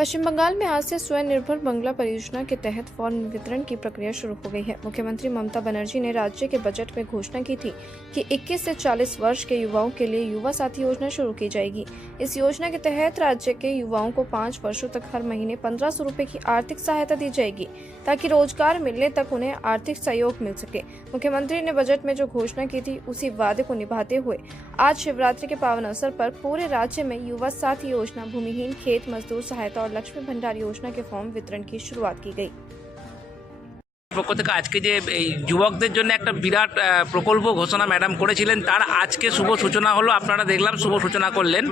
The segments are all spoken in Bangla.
पश्चिम बंगाल में आज से स्वनिर्भर बंगला परियोजना के तहत फॉर्म वितरण की प्रक्रिया शुरू हो गई है। मुख्यमंत्री ममता बनर्जी ने राज्य के बजट में घोषणा की थी कि 21 से 40 वर्ष के युवाओं के लिए युवा साथी योजना शुरू की जाएगी। इस योजना के तहत राज्य के युवाओं को 5 वर्षों तक हर महीने 1500 रुपए की आर्थिक सहायता दी जाएगी ताकि रोजगार मिलने तक उन्हें आर्थिक सहयोग मिल सके। मुख्यमंत्री ने बजट में जो घोषणा की थी उसी वादे को निभाते हुए आज शिवरात्रि के पावन अवसर पर पूरे राज्य में युवा साथी योजना, भूमिहीन खेत मजदूर सहायता और लक्ष्मी भंडार योजना के फॉर्म वितरण की शुरुआत की गई। পক্ষ থেকে আজকে যে এই যুবকদের জন্য একটা বিরাট প্রকল্প ঘোষণা ম্যাডাম করেছিলেন, তার আজকে শুভ সূচনা হলো। আপনারা দেখলাম শুভ সূচনা করলেন।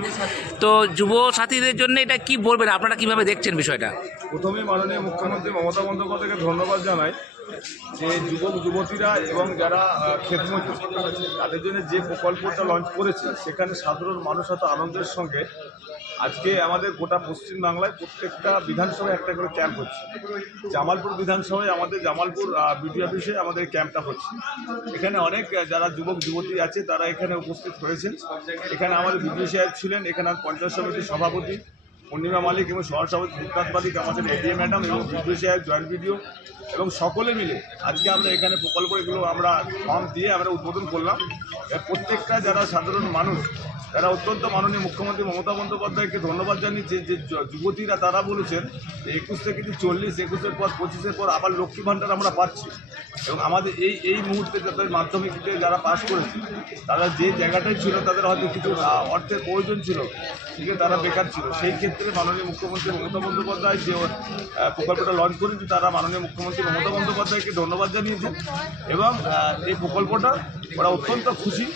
তো যুব সাথীদের জন্য এটা কি বলবেন, আপনারা কিভাবে দেখছেন বিষয়টা? প্রথমেই মাননীয় মুখ্যমন্ত্রী মমতা বন্দ্যোপাধ্যায়কে ধন্যবাদ জানাই যে যুবক যুবতীরা এবং যারা ক্ষেতমজুর তাদের জন্য যে প্রকল্পটা লঞ্চ করেছে সেখানে সাধারণ মানুষ এত আনন্দের সঙ্গে আজকে আমাদের গোটা পশ্চিমবাংলায় প্রত্যেকটা বিধানসভায় একটা করে ক্যাম্প হচ্ছে। জামালপুর বিধানসভায় আমাদের জামালপুর বিডিও অফিসে আমাদের ক্যাম্পটা হচ্ছে। এখানে অনেক যারা যুবক যুবতী আছে তারা এখানে উপস্থিত হয়েছেন। এখানে আমাদের বিডিও সাহেব ছিলেন, এখানে পঞ্চায়েত সমিতির সভাপতি পূর্ণিমা মালিক এবং সহসভাপতি ভূতনাথ মালিক, আমাদের এডিএ ম্যাডাম এবং বিডিও সাহেব, জয়েন্ট বিডিও এবং সকলে মিলে আজকে আমরা এখানে প্রকল্পগুলো আমরা ফর্ম দিয়ে আমরা উদ্বোধন করলাম। প্রত্যেকটা যারা সাধারণ মানুষ তারা অত্যন্ত মাননীয় মুখ্যমন্ত্রী মমতা বন্দ্যোপাধ্যায়কে ধন্যবাদ জানিয়েছে যে যুবতীরা তারা বলেছেন যে 21 থেকে 40, 21-এর পর 25-এর পর আবার লক্ষ্মী ভাণ্ডার আমরা পাচ্ছি। এবং আমাদের এই মুহূর্তে যাদের মাধ্যমিকতে যারা পাশ করেছে তারা যে জায়গাটাই ছিল তাদের হয়তো কিছু অর্থের প্রয়োজন ছিল, সেখানে তারা বেকার ছিল। সেই ক্ষেত্রে মাননীয় মুখ্যমন্ত্রী মমতা বন্দ্যোপাধ্যায় যে প্রকল্পটা লঞ্চ করেছে তারা মাননীয় মুখ্যমন্ত্রী মমতা বন্দ্যোপাধ্যায়কে ধন্যবাদ জানিয়েছেন। এবং এই প্রকল্পটা ওরা অত্যন্ত খুশি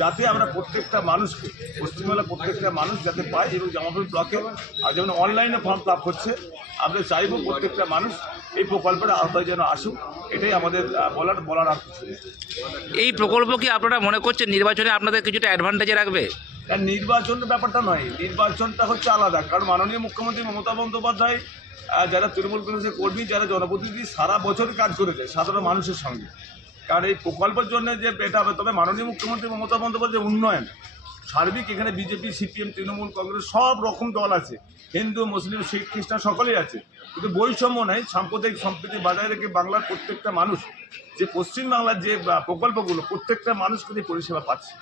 যাতে আমরা প্রত্যেকটা মানুষকে পশ্চিমবাংলার প্রত্যেকটা মানুষ যাতে পায়। এবং জামালপুর ব্লকে যেমন অনলাইনে ফর্ম ফিল আপ হচ্ছে, আমরা চাইব প্রত্যেকটা মানুষ এই প্রকল্পের আওতায় যেন আসুক। এটাই আমাদের বলার আর কিছু। এই প্রকল্প কি আপনারা মনে করছেন নির্বাচনে আপনাদের কিছুটা অ্যাডভান্টেজে রাখবে? নির্বাচনের ব্যাপারটা নয়, নির্বাচনটা হচ্ছে আলাদা। কারণ মাননীয় মুখ্যমন্ত্রী মমতা বন্দ্যোপাধ্যায় যারা তৃণমূল কংগ্রেসের কর্মী, যারা জনপ্রতিনিধি, সারা বছরই কাজ করেছে সাধারণ মানুষের সঙ্গে। কারণ এই প্রকল্পের জন্য যে এটা হবে, তবে মাননীয় মুখ্যমন্ত্রী মমতা বন্দ্যোপাধ্যায় উন্নয়ন সার্বিক, এখানে বিজেপি, সিপিএম, তৃণমূল কংগ্রেস সব রকম দল আছে, হিন্দু মুসলিম শিখ খ্রিস্টান সকলেই আছে, কিন্তু বৈষম্য নেই। সাম্প্রদায়িক সম্প্রীতি বজায় রেখে বাংলার প্রত্যেকটা মানুষ যে পশ্চিমবাংলার যে প্রকল্পগুলো প্রত্যেকটা মানুষ কিন্তু পরিষেবা পাচ্ছে।